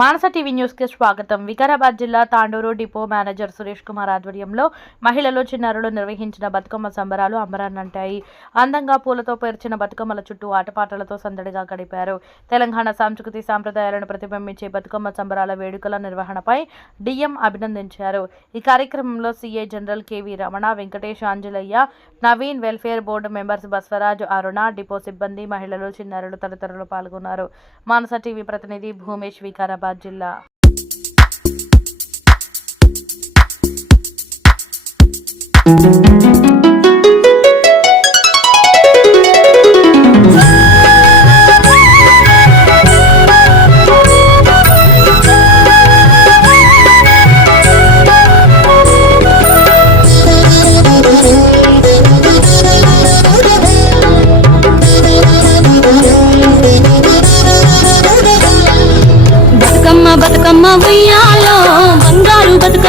మానస TV న్యూస్కి స్వాగతం. వికారాబాద్ జిల్లా తాండూరు డిపో మేనేజర్ సురేష్ కుమార్ ఆధ్వర్యంలో మహిళలు చిన్నారులు నిర్వహించిన బతుకమ్మ సంబరాలు అంబరాన్నంటాయి అందంగా పూలతో పేర్చిన బతుకమ్మల చుట్టూ ఆటపాటలతో సందడిగా గడిపారు. తెలంగాణ సాంస్కృతి సాంప్రదాయాలను ప్రతిబింబించే బతుకమ్మ సంబరాల వేడుకల నిర్వహణపై డిఎం అభినందించారు. ఈ కార్యక్రమంలో CA general KV Ramana Venkatesh Anjalaiah Naveen welfare board members Baswaraj Aruna depot సిబ్బంది మహిళలు చిన్నారులు తదితరులు పాల్గొన్నారు. మానస టీవీ ప్రతినిధి భూమేష్ వికారాబాద్. జిల్లా. బతుకమ్మ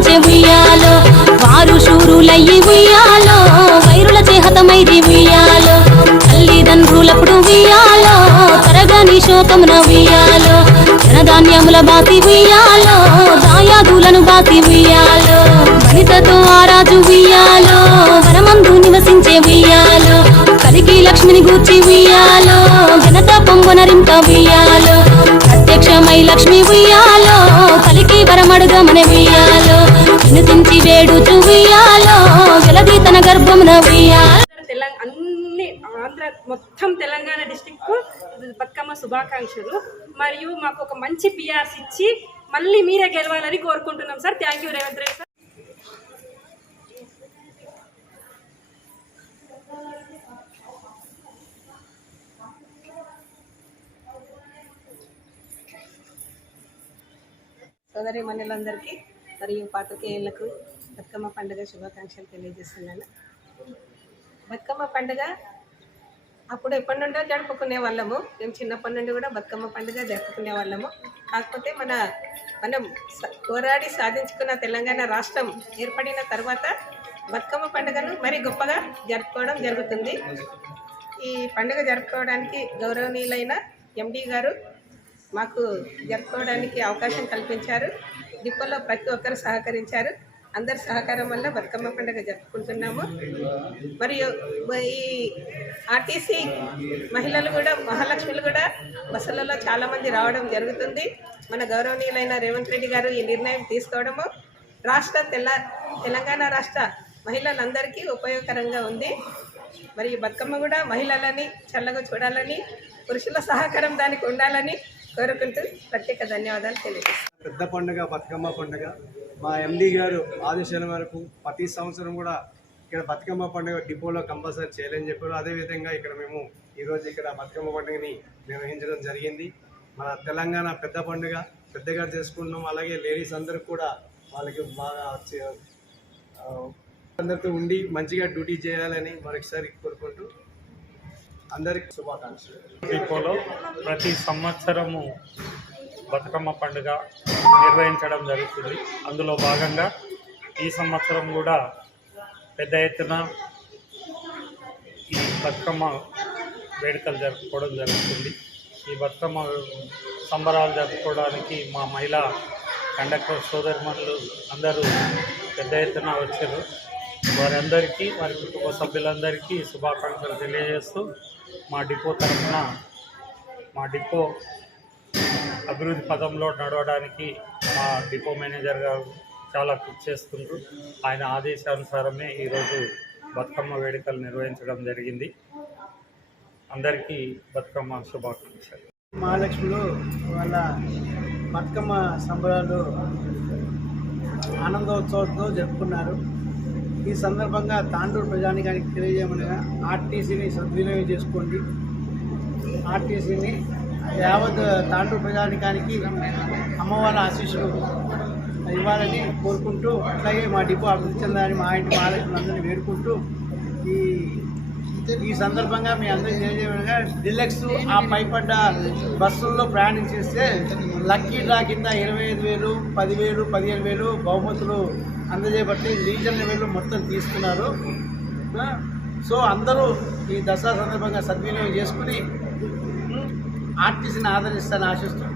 మందిని ఉయ్యాలో వారు శూరులయ్యి ఉయ్యాలో వైరుల చేహతమైది ఉయ్యాలో తల్లిదండ్రులప్పుడు ఉయ్యాలో తరగని శోకమున ఉయ్యాలో ధనధాన్యముల బాతి ఉయ్యాలో దాయాదులను బాతి ఉయ్యాలో వనితతో ఆరాజు ఉయ్యాలో వనమందు నివసించే ఉయ్యాలో కలికి లక్ష్మిని గూర్చి ఉయ్యాలో ఘనత పొంగునరింప ఉయ్యాలో ప్రత్యక్షమై లక్ష్మి ఉయ్యాలో కలికి వరమడుగమని ఉయ్యాలో. తుంచి వేడుచు ఉయ్యాలో తన గర్భమున ఉయ్యాలో. అన్ని ఆంధ్ర మొత్తం తెలంగాణ డిస్టిక్ బతుకమ్మ శుభాకాంక్షలు. మరియు మాకు ఒక మంచి పిఆర్స్ ఇచ్చి మళ్ళీ మీరే గెలవాలని కోరుకుంటున్నాం sir. Thank you Revanth Reddy sir. సోదరి మనులందరికీ మరియు పాతకేయులకు బతుకమ్మ పండుగ శుభాకాంక్షలు తెలియజేస్తున్నాను. బతుకమ్మ పండుగ అప్పుడు ఎప్పటి నుండో జరుపుకునే వాళ్ళము. మేము చిన్నప్పటి నుండి కూడా బతుకమ్మ పండుగ జరుపుకునే వాళ్ళము. కాకపోతే మన మనం పోరాడి సాధించుకున్న తెలంగాణ రాష్ట్రం ఏర్పడిన తర్వాత బతుకమ్మ పండుగను మరి గొప్పగా జరుపుకోవడం జరుగుతుంది. ఈ పండుగ జరుపుకోవడానికి గౌరవనీయులైన ఎండి గారు మాకు జరుపుకోవడానికి అవకాశం కల్పించారు. డిపోలో ప్రతి ఒక్కరు సహకరించారు. అందరి సహకారం వల్ల బతుకమ్మ పండుగ జరుపుకుంటున్నాము. మరియు ఈ ఆర్టీసీ మహిళలు కూడా మహాలక్ష్మిలు కూడా బస్సులలో చాలామంది రావడం జరుగుతుంది. మన గౌరవనీయులైన రేవంత్ రెడ్డి గారు ఈ నిర్ణయం తీసుకోవడము. రాష్ట్ర తెల తెలంగాణ రాష్ట్ర మహిళలందరికీ ఉపయోగకరంగా ఉంది. మరి బతుకమ్మ కూడా మహిళలని చల్లగా చూడాలని పురుషుల సహకారం దానికి ఉండాలని కోరుకుంటూ ప్రత్యేక ధన్యవాదాలు తెలియజేస్తాను పెద్ద పండుగ బతుకమ్మ పండుగ. మా ఎండి గారు ఆదేశాల మేరకు ప్రతి సంవత్సరం కూడా ఇక్కడ బతుకమ్మ పండుగ డిపోలో కంపల్సరీ చేయాలని చెప్పారు. అదేవిధంగా ఇక్కడ మేము ఈరోజు ఇక్కడ బతుకమ్మ పండుగని నిర్వహించడం జరిగింది. మన తెలంగాణ పెద్ద పండుగ పెద్దగా చేసుకుంటున్నాం. అలాగే లేడీస్ అందరికి కూడా వాళ్ళకి బాగా అందరితో ఉండి మంచిగా డ్యూటీ చేయాలని మరొకసారి కోరుకుంటూ అందరికి శుభాకాంక్షలు. డిపోలో ప్రతి సంవత్సరము బతుకమ్మ పండుగ నిర్వహించడం జరుగుతుంది. అందులో భాగంగా ఈ సంవత్సరం కూడా పెద్ద ఎత్తున ఈ బతుకమ్మ వేడుకలు జరుపుకోవడం జరుగుతుంది. ఈ బతుకమ్మ సంబరాలు జరుపుకోవడానికి మా మహిళా కండక్టర్ సోదరిమణులు అందరూ పెద్ద ఎత్తున వచ్చారు. వారందరికీ వారి కుటుంబ సభ్యులందరికీ శుభాకాంక్షలు తెలియజేస్తూ మా డిపో తరఫున మా డిపో అభివృద్ధి పదంలో నడవడానికి మా డిపో మేనేజర్ గారు చాలా కృషి చేస్తుండ్రు. ఆయన ఆదేశానుసారమే ఈరోజు బతుకమ్మ వేడుకలు నిర్వహించడం జరిగింది. అందరికీ బతుకమ్మ శుభాకాంక్షలు. మహాలక్ష్మిలో వాళ్ళ బతుకమ్మ సంబరాలు ఆనందోత్సవంతో జరుపుకున్నారు. ఈ సందర్భంగా తాండూరు ప్రజానికానికి తెలియజేయమనగా ఆర్టీసీని సద్వినియోగం చేసుకోండి. ఆర్టీసీని యావత్ తాండూరు ప్రజానికానికి అమ్మవారి ఆశీస్సులు ఇవ్వాలని కోరుకుంటూ అట్లాగే మా డిపో అభివృద్ధి చెందాలని మా ఇంటి మహాలక్ష్మి వేడుకుంటూ ఈ ఈ సందర్భంగా మీ అందరికీ తెలియజేయగా డిలెక్స్ ఆ పైపడ్డ బస్సుల్లో ప్రయాణం చేస్తే లక్కీ డ్రా కింద ఇరవై ఐదు వేలు పదివేలు పదిహేను వేలు బహుమతులు అందజేయబట్టి రీజన్ లెవెల్లో మొత్తం తీసుకున్నారు సో అందరూ ఈ దసరా సందర్భంగా సద్వినియోగం చేసుకుని ఆర్టీసీని ఆదరిస్తాను ఆశిస్తూ